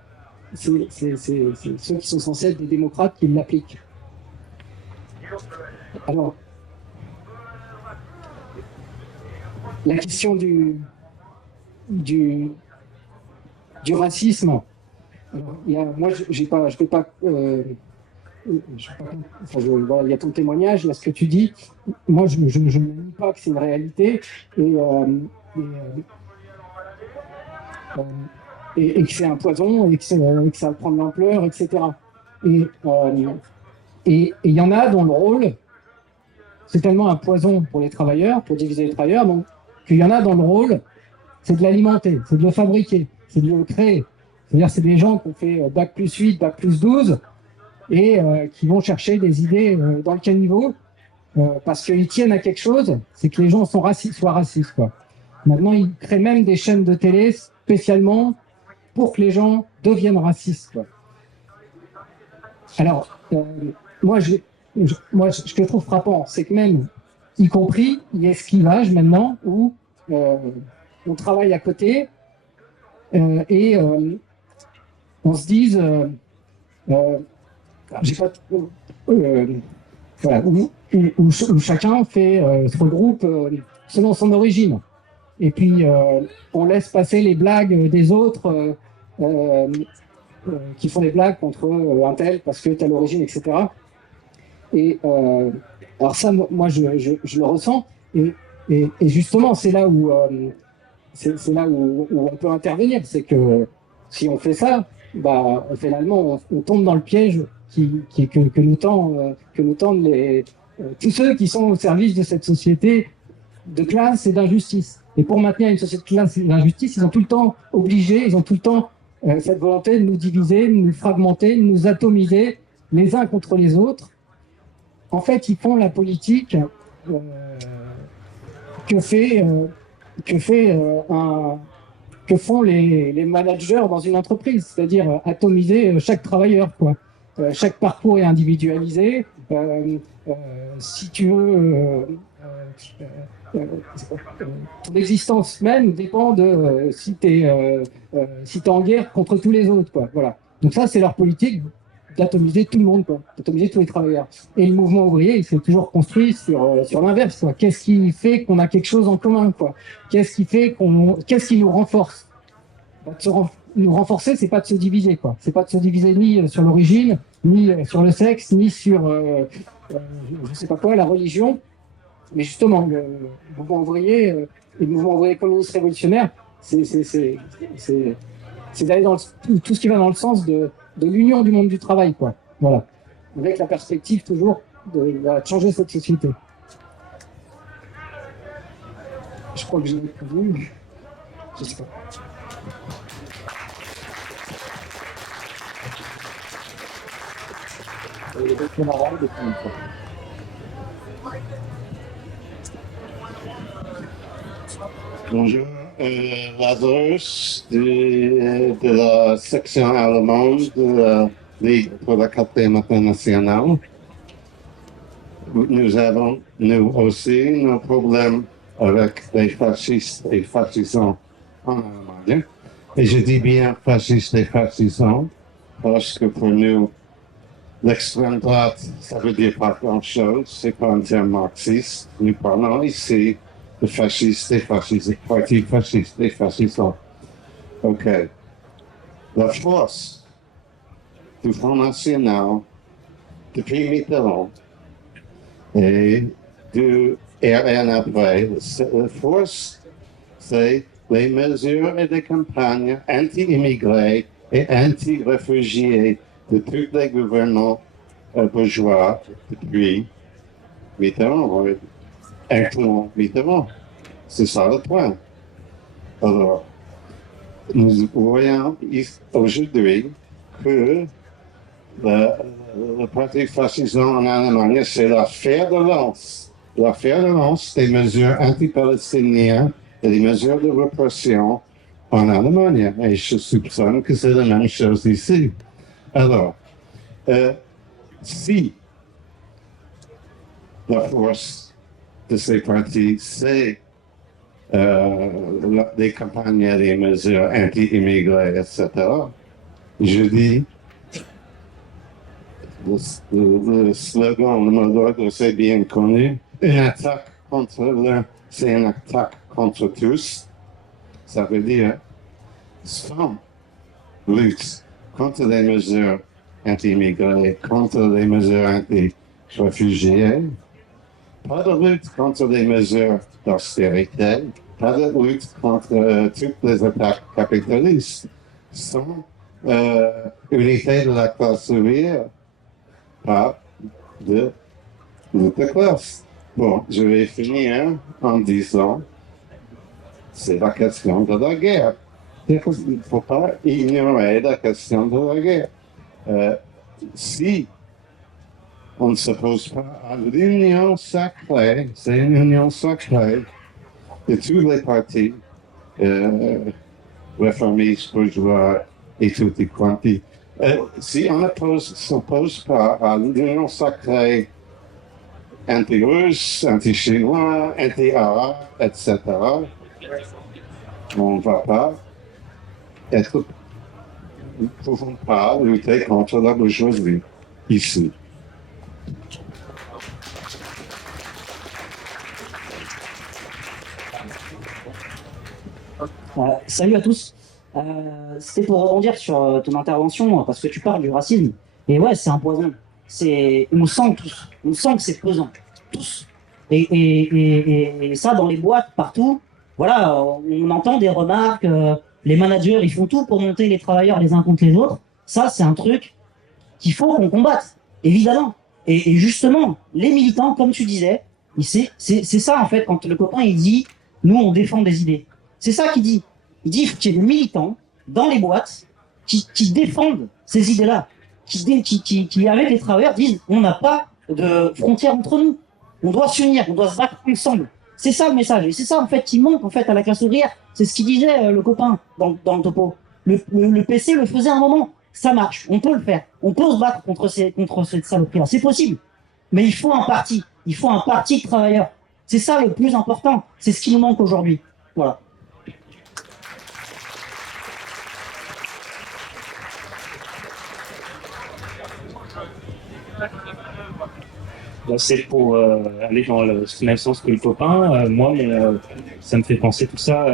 c'est ceux qui sont censés être des démocrates qui l'appliquent. Alors, la question du racisme, alors, moi je peux pas voilà, il y a ton témoignage, il y a ce que tu dis. Moi, je ne nie pas que c'est une réalité et que c'est un poison et que ça va prendre de l'ampleur, etc. Et il y en a dont le rôle, c'est tellement un poison pour les travailleurs, pour diviser les travailleurs, donc qu'il y en a dont le rôle, c'est de l'alimenter, c'est de le fabriquer, c'est de le créer. C'est-à-dire c'est des gens qui ont fait Bac plus 8, Bac plus 12, et qui vont chercher des idées dans le caniveau parce qu'ils tiennent à quelque chose, c'est que les gens soient racistes, quoi. Maintenant, ils créent même des chaînes de télé spécialement pour que les gens deviennent racistes, quoi. Alors, moi, ce que je trouve frappant, c'est que même, y compris, il y a esquivage maintenant, où on travaille à côté et on se dise, j'ai pas, voilà, où chacun se regroupe selon son origine. Et puis, on laisse passer les blagues des autres qui font des blagues contre un tel parce que telle origine, etc. Et alors ça, moi, je le ressens. Et justement, c'est là où on peut intervenir. C'est que si on fait ça, bah, finalement, on tombe dans le piège que nous tendent tous ceux qui sont au service de cette société de classe et d'injustice. Et pour maintenir une société de classe et d'injustice, ils ont tout le temps cette volonté de nous diviser, de nous fragmenter, de nous atomiser les uns contre les autres. En fait, ils font la politique que font les managers dans une entreprise, c'est-à-dire atomiser chaque travailleur, quoi. Chaque parcours est individualisé. Si tu veux, ton existence même dépend de si tu es en guerre contre tous les autres, quoi. Voilà. Donc ça, c'est leur politique d'atomiser tout le monde, quoi, d'atomiser tous les travailleurs. Et le mouvement ouvrier, il s'est toujours construit sur l'inverse, quoi. Qu'est-ce qui fait qu'on a quelque chose en commun, quoi? Qu'est-ce qui nous renforce? Nous renforcer, c'est pas de se diviser, quoi. C'est pas de se diviser ni sur l'origine, ni sur le sexe, ni sur je sais pas quoi, la religion. Mais justement, le mouvement ouvrier et le mouvement ouvrier communiste révolutionnaire, c'est d'aller dans tout ce qui va dans le sens de l'union du monde du travail, quoi. Voilà. Avec la perspective toujours de changer cette société. Je crois que j'ai répondu. Je sais pas. Bonjour, Lazarus de la section allemande de la Ligue pour la quatrième internationale. Nous avons, nous aussi, nos problèmes avec les fascistes et fascisants en Allemagne. Et je dis bien fascistes et fascisants parce que pour nous, l'extrême droite, ça veut dire pas grand-chose, c'est pas un terme marxiste. Nous parlons ici de fascistes et fascistes, partis fascistes et fascisants. OK. La force du Front National depuis Mitterrand et du RN après, la force, c'est les mesures et les campagnes anti-immigrés et anti-réfugiés de tous les gouvernements bourgeois depuis Mitterrand, incluant Mitterrand. C'est ça le point. Alors, nous voyons aujourd'hui que le parti fascisant en Allemagne, c'est la fer de lance. La fer de lance des mesures anti-palestiniennes et des mesures de répression en Allemagne. Et je soupçonne que c'est la même chose ici. Alors, si la force de ces partis, c'est des campagnes et des mesures anti-immigrés, etc., je dis, le slogan, le mot d'ordre, c'est bien connu, une attaque contre l'un, c'est une attaque contre tous. Ça veut dire, sans lutte contre les mesures anti-immigrés, contre les mesures anti-réfugiés, pas de lutte contre les mesures d'austérité, pas de lutte contre toutes les attaques capitalistes, sans unité de la classe ouvrière, pas de lutte de classe. Bon, je vais finir en disant, c'est la question de la guerre. Il ne faut pas ignorer la question de la guerre. Si on ne s'oppose pas à l'union sacrée, c'est une union sacrée de tous les partis réformistes, bourgeois et tutti quanti, Si on s'oppose pas à l'union sacrée anti-russe, anti-chinois, anti-arabe, etc., on ne va pas être, nous ne pouvons pas lutter contre la bourgeoisie ici. Salut à tous. C'était pour rebondir sur ton intervention, parce que tu parles du racisme. Et ouais, c'est un poison. On sent tous. On sent que c'est pesant. Tous. Et ça, dans les boîtes, partout, voilà, on entend des remarques. Les managers, ils font tout pour monter les travailleurs les uns contre les autres. Ça, c'est un truc qu'il faut qu'on combatte, évidemment. Et justement, les militants, comme tu disais, c'est ça, en fait, quand le copain, il dit « nous, on défend des idées ». C'est ça qu'il dit. Il dit qu'il y a des militants dans les boîtes qui défendent ces idées-là, qui, avec les travailleurs, disent on n'a pas de frontières entre nous. On doit s'unir, on doit se battre ensemble. C'est ça le message. Et c'est ça, en fait, qui manque, en fait, à la classe ouvrière. C'est ce qu'il disait, le copain, dans le topo. Le PC le faisait à un moment. Ça marche. On peut le faire. On peut se battre contre cette saloperie-là. C'est possible. Mais il faut un parti. Il faut un parti de travailleurs. C'est ça le plus important. C'est ce qui nous manque aujourd'hui. Voilà. C'est pour aller dans le même sens que le copain. Moi, ça me fait penser tout ça.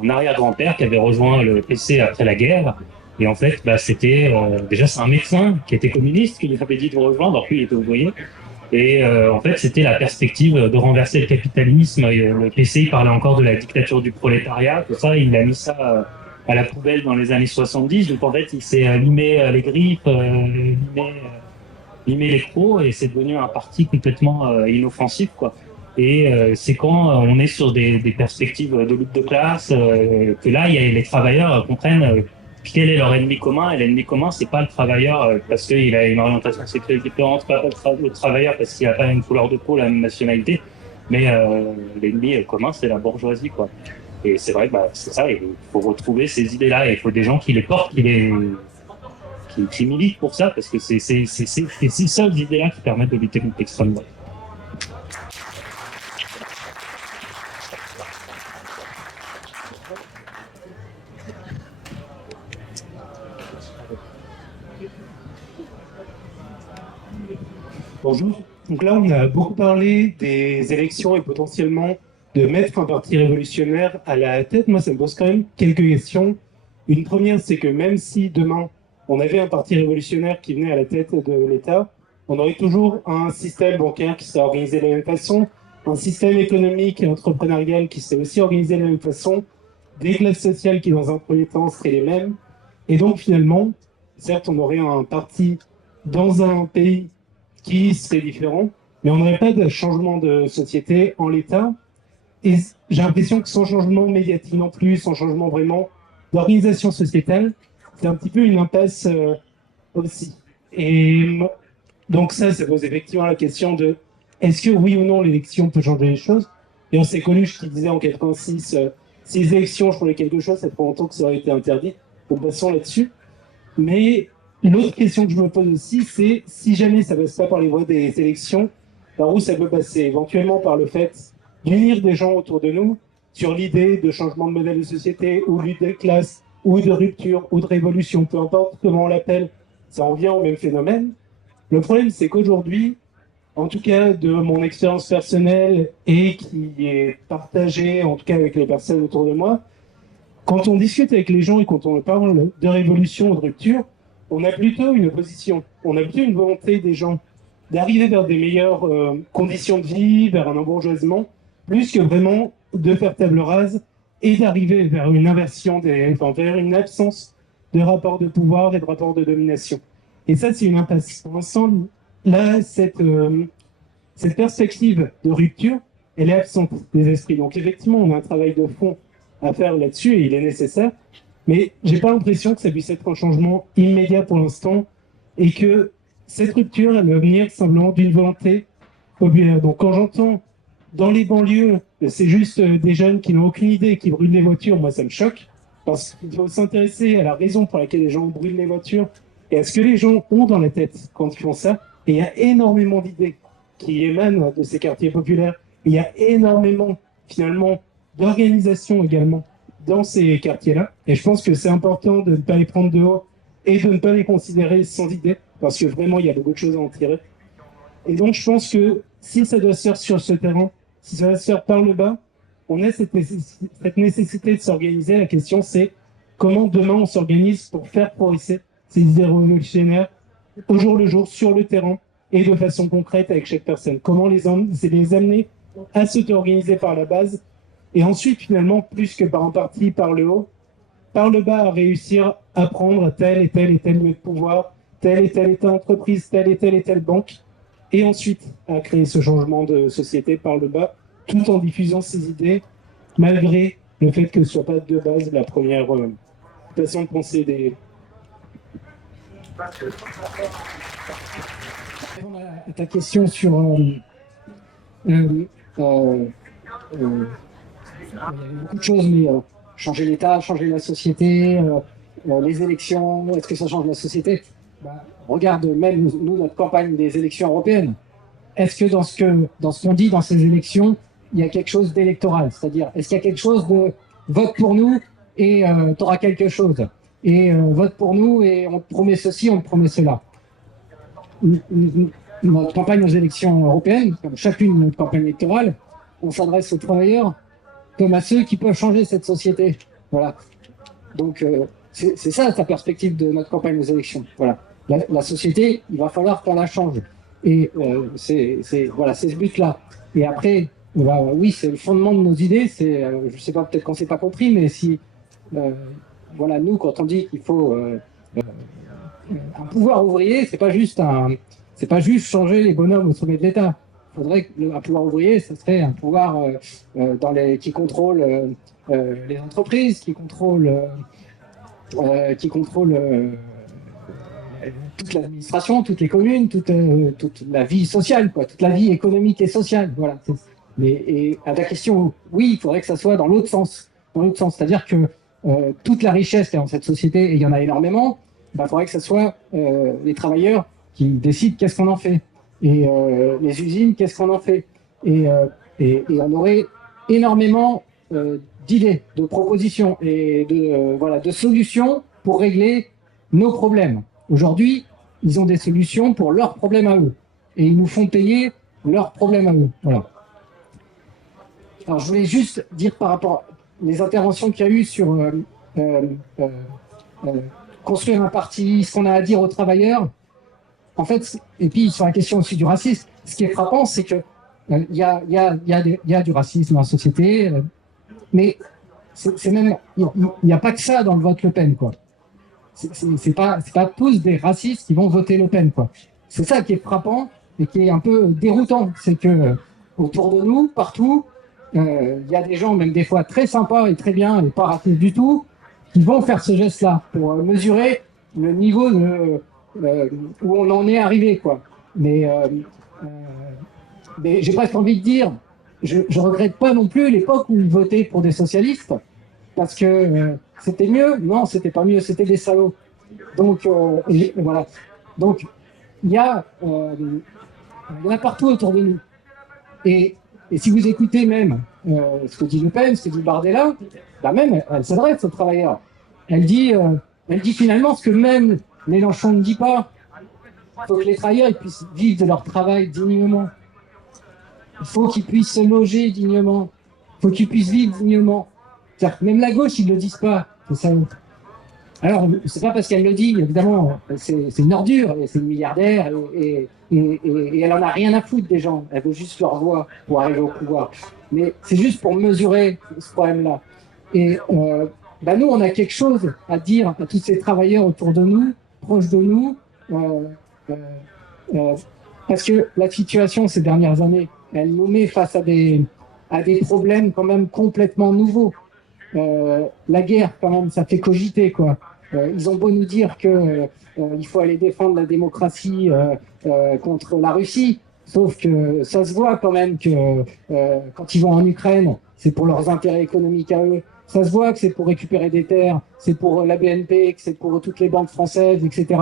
Mon arrière-grand-père qui avait rejoint le PC après la guerre. Et en fait, c'était déjà c'est un médecin qui était communiste qui lui avait dit de rejoindre. Alors lui, il était ouvrier. Et en fait, c'était la perspective de renverser le capitalisme. Le PC, il parlait encore de la dictature du prolétariat. Tout ça, il a mis ça à la poubelle dans les années 70. Donc en fait, il s'est limé les griffes, limé les crocs, et c'est devenu un parti complètement inoffensif, quoi. Et c'est quand on est sur des perspectives de lutte de classe que là, les travailleurs comprennent quel est leur ennemi commun. Et l'ennemi commun, c'est pas le travailleur parce qu'il a une orientation sexuelle différente, pas le travailleur parce qu'il a pas une couleur de peau, la même nationalité, mais l'ennemi commun, c'est la bourgeoisie, quoi. Et c'est vrai que c'est ça, il faut retrouver ces idées-là, et il faut des gens qui les portent, qui militent pour ça, parce que c'est ces seules idées-là qui permettent de lutter contre l'extrême droite. Bonjour. Donc là, on a beaucoup parlé des élections et potentiellement de mettre un parti révolutionnaire à la tête. Moi, ça me pose quand même quelques questions. Une première, c'est que même si demain, on avait un parti révolutionnaire qui venait à la tête de l'État, on aurait toujours un système bancaire qui serait organisé de la même façon, un système économique et entrepreneurial qui serait aussi organisé de la même façon, des classes sociales qui, dans un premier temps, seraient les mêmes. Et donc, finalement, certes, on aurait un parti dans un pays qui serait différent, mais on n'aurait pas de changement de société en l'état. Et j'ai l'impression que sans changement médiatique non plus, sans changement vraiment d'organisation sociétale, c'est un petit peu une impasse aussi. Et donc ça pose effectivement la question de est-ce que oui ou non l'élection peut changer les choses. Et on s'est connu, je te disais en 86, si les élections changeaient quelque chose, ça fait longtemps que ça aurait été interdit. Donc passons là-dessus. Mais l'autre question que je me pose aussi, c'est si jamais ça ne passe pas par les voies des élections, par où ça peut passer? Éventuellement par le fait d'unir des gens autour de nous sur l'idée de changement de modèle de société, ou lutte des classes, ou de rupture, ou de révolution, peu importe comment on l'appelle, ça en vient au même phénomène. Le problème, c'est qu'aujourd'hui, en tout cas de mon expérience personnelle et qui est partagée, en tout cas avec les personnes autour de moi, quand on discute avec les gens et quand on parle de révolution ou de rupture, on a plutôt une opposition, on a plutôt une volonté des gens d'arriver vers des meilleures conditions de vie, vers un embourgeoisement, plus que vraiment de faire table rase et d'arriver vers une inversion, vers une absence de rapport de pouvoir et de rapport de domination. Et ça, c'est une impasse. Pour l'instant, là, cette perspective de rupture, elle est absente des esprits. Donc effectivement, on a un travail de fond à faire là-dessus et il est nécessaire. Mais j'ai pas l'impression que ça puisse être un changement immédiat pour l'instant et que cette rupture, elle va venir simplement d'une volonté populaire. Donc quand j'entends dans les banlieues, c'est juste des jeunes qui n'ont aucune idée, qui brûlent les voitures, moi ça me choque, parce qu'il faut s'intéresser à la raison pour laquelle les gens brûlent les voitures Et est-ce que les gens ont dans la tête quand ils font ça? Et il y a énormément d'idées qui émanent de ces quartiers populaires. Et il y a énormément, finalement, d'organisations également dans ces quartiers-là. Et je pense que c'est important de ne pas les prendre de haut et de ne pas les considérer sans idée, parce que vraiment, il y a beaucoup de choses à en tirer. Et donc, je pense que si ça doit se faire sur ce terrain, si ça doit se faire par le bas, on a cette nécessité de s'organiser. La question, c'est comment demain on s'organise pour faire progresser ces idées révolutionnaires au jour le jour, sur le terrain et de façon concrète avec chaque personne. Comment les amener à s'auto-organiser par la base et ensuite, finalement, plus que par un parti, par le haut, par le bas, à réussir à prendre tel et tel lieu de pouvoir, telle et telle entreprise, telle et telle banque, et ensuite à créer ce changement de société par le bas, tout en diffusant ces idées, malgré le fait que ce ne soit pas de base la première façon de penser des... Ta question sur il y avait beaucoup de choses, mais changer l'État, changer la société, les élections, est-ce que ça change la société? Regarde, même nous, notre campagne des élections européennes, est-ce que dans ce qu'on dit dans ces élections, il y a quelque chose d'électoral? C'est-à-dire, est-ce qu'il y a quelque chose de vote pour nous et tu auras quelque chose? Et vote pour nous et on te promet ceci, on te promet cela. Notre campagne aux élections européennes, comme chacune de notre campagne électorale, on s'adresse aux travailleurs comme à ceux qui peuvent changer cette société. Voilà. Donc, c'est ça la perspective de notre campagne aux élections. Voilà. La société, il va falloir qu'on la change. Et c'est ce but-là. Et après, oui, c'est le fondement de nos idées. Je sais pas, peut-être qu'on s'est pas compris, mais si, nous, quand on dit qu'il faut un pouvoir ouvrier, c'est pas juste changer les bonhommes au sommet de l'État. Il faudrait qu'un pouvoir ouvrier, ce serait un pouvoir qui contrôle les entreprises, qui contrôle toute l'administration, toutes les communes, toute la vie sociale, quoi, toute la vie économique et sociale. Voilà. Et à la question, oui, il faudrait que ça soit dans l'autre sens. C'est-à-dire que toute la richesse qui est dans cette société, et il y en a énormément, il faudrait que ce soit les travailleurs qui décident qu'est-ce qu'on en fait. Et les usines, qu'est-ce qu'on en fait. Et on aurait énormément d'idées, de propositions et de solutions pour régler nos problèmes. Aujourd'hui, ils ont des solutions pour leurs problèmes à eux. Et ils nous font payer leurs problèmes à eux. Voilà. Alors, je voulais juste dire par rapport aux interventions qu'il y a eu sur construire un parti, ce qu'on a à dire aux travailleurs. En fait, et puis sur la question aussi du racisme, ce qui est frappant, c'est que il y a du racisme dans la société, mais c'est même il n'y a pas que ça dans le vote Le Pen, quoi. C'est pas tous des racistes qui vont voter Le Pen, quoi. C'est ça qui est frappant et qui est un peu déroutant, c'est que autour de nous, partout, il y a des gens, même des fois très sympas et très bien et pas racistes du tout, qui vont faire ce geste-là pour mesurer le niveau où on en est arrivé, quoi. Mais j'ai presque envie de dire, je regrette pas non plus l'époque où ils votaient pour des socialistes, parce que c'était mieux. Non, c'était pas mieux, c'était des salauds. Donc voilà. Donc il y en a partout autour de nous. Et si vous écoutez même ce que dit Le Pen, ce que dit Bardella, même elle s'adresse aux travailleurs. Elle dit finalement ce que même Mélenchon ne dit pas. Il faut que les travailleurs ils puissent vivre de leur travail dignement. Il faut qu'ils puissent se loger dignement. Il faut qu'ils puissent vivre dignement. C'est-à-dire que même la gauche, ils ne le disent pas. C'est ça. Alors, c'est pas parce qu'elle le dit, évidemment, c'est une ordure, et c'est une milliardaire, et elle en a rien à foutre des gens. Elle veut juste leur voix pour arriver au pouvoir. Mais c'est juste pour mesurer ce problème-là. Et nous, on a quelque chose à dire à tous ces travailleurs autour de nous, proches de nous, parce que la situation ces dernières années, elle nous met face à des problèmes quand même complètement nouveaux. La guerre, quand même, ça fait cogiter, quoi. Ils ont beau nous dire que il faut aller défendre la démocratie contre la Russie, sauf que ça se voit quand même que quand ils vont en Ukraine, c'est pour leurs intérêts économiques à eux. Ça se voit que c'est pour récupérer des terres, c'est pour la BNP, que c'est pour toutes les banques françaises, etc.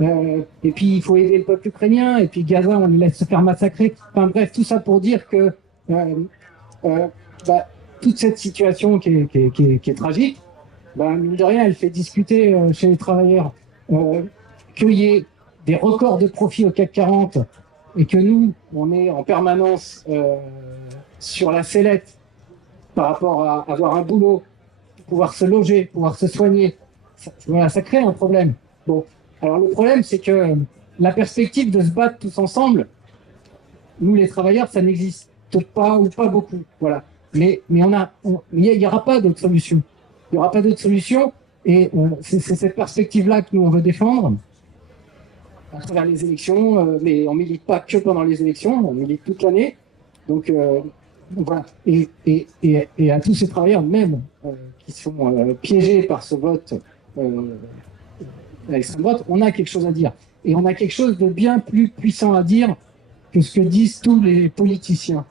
Et puis il faut aider le peuple ukrainien, et puis Gaza, on les laisse se faire massacrer. Enfin bref, tout ça pour dire que toute cette situation qui est tragique, mine de rien, elle fait discuter chez les travailleurs qu'il y ait des records de profit au CAC 40 et que nous, on est en permanence sur la sellette par rapport à avoir un boulot, pouvoir se loger, pouvoir se soigner. Ça crée un problème. Bon, alors le problème, c'est que la perspective de se battre tous ensemble, nous les travailleurs, ça n'existe pas ou pas beaucoup. Voilà. Mais il n'y aura pas d'autre solution. Il n'y aura pas d'autre solution. Et c'est cette perspective-là que nous, on veut défendre à travers les élections. Mais on ne milite pas que pendant les élections, on milite toute l'année. Donc voilà. Et à tous ces travailleurs, même qui sont piégés par ce vote à l'extrême droite, on a quelque chose à dire. Et on a quelque chose de bien plus puissant à dire que ce que disent tous les politiciens.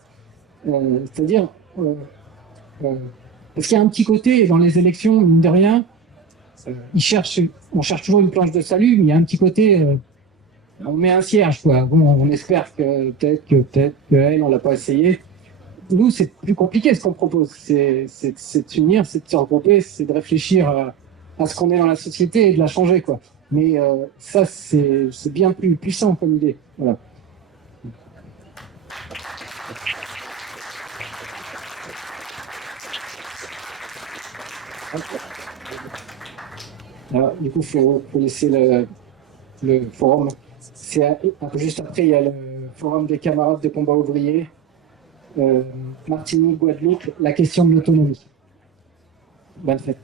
C'est-à-dire, parce qu'il y a un petit côté dans les élections, mine de rien, on cherche toujours une planche de salut, mais il y a un petit côté, on met un cierge, quoi. Bon, on espère que peut-être qu'elle, on l'a pas essayé. Nous, c'est plus compliqué ce qu'on propose. C'est de s'unir, c'est de se regrouper, c'est de réfléchir à ce qu'on est dans la société et de la changer, quoi. Mais ça, c'est bien plus puissant comme idée. Voilà. Alors, du coup, il faut laisser le forum. C'est un peu juste après, il y a le forum des camarades de combat ouvrier, Martinique, Guadeloupe, la question de l'autonomie. Bonne fête.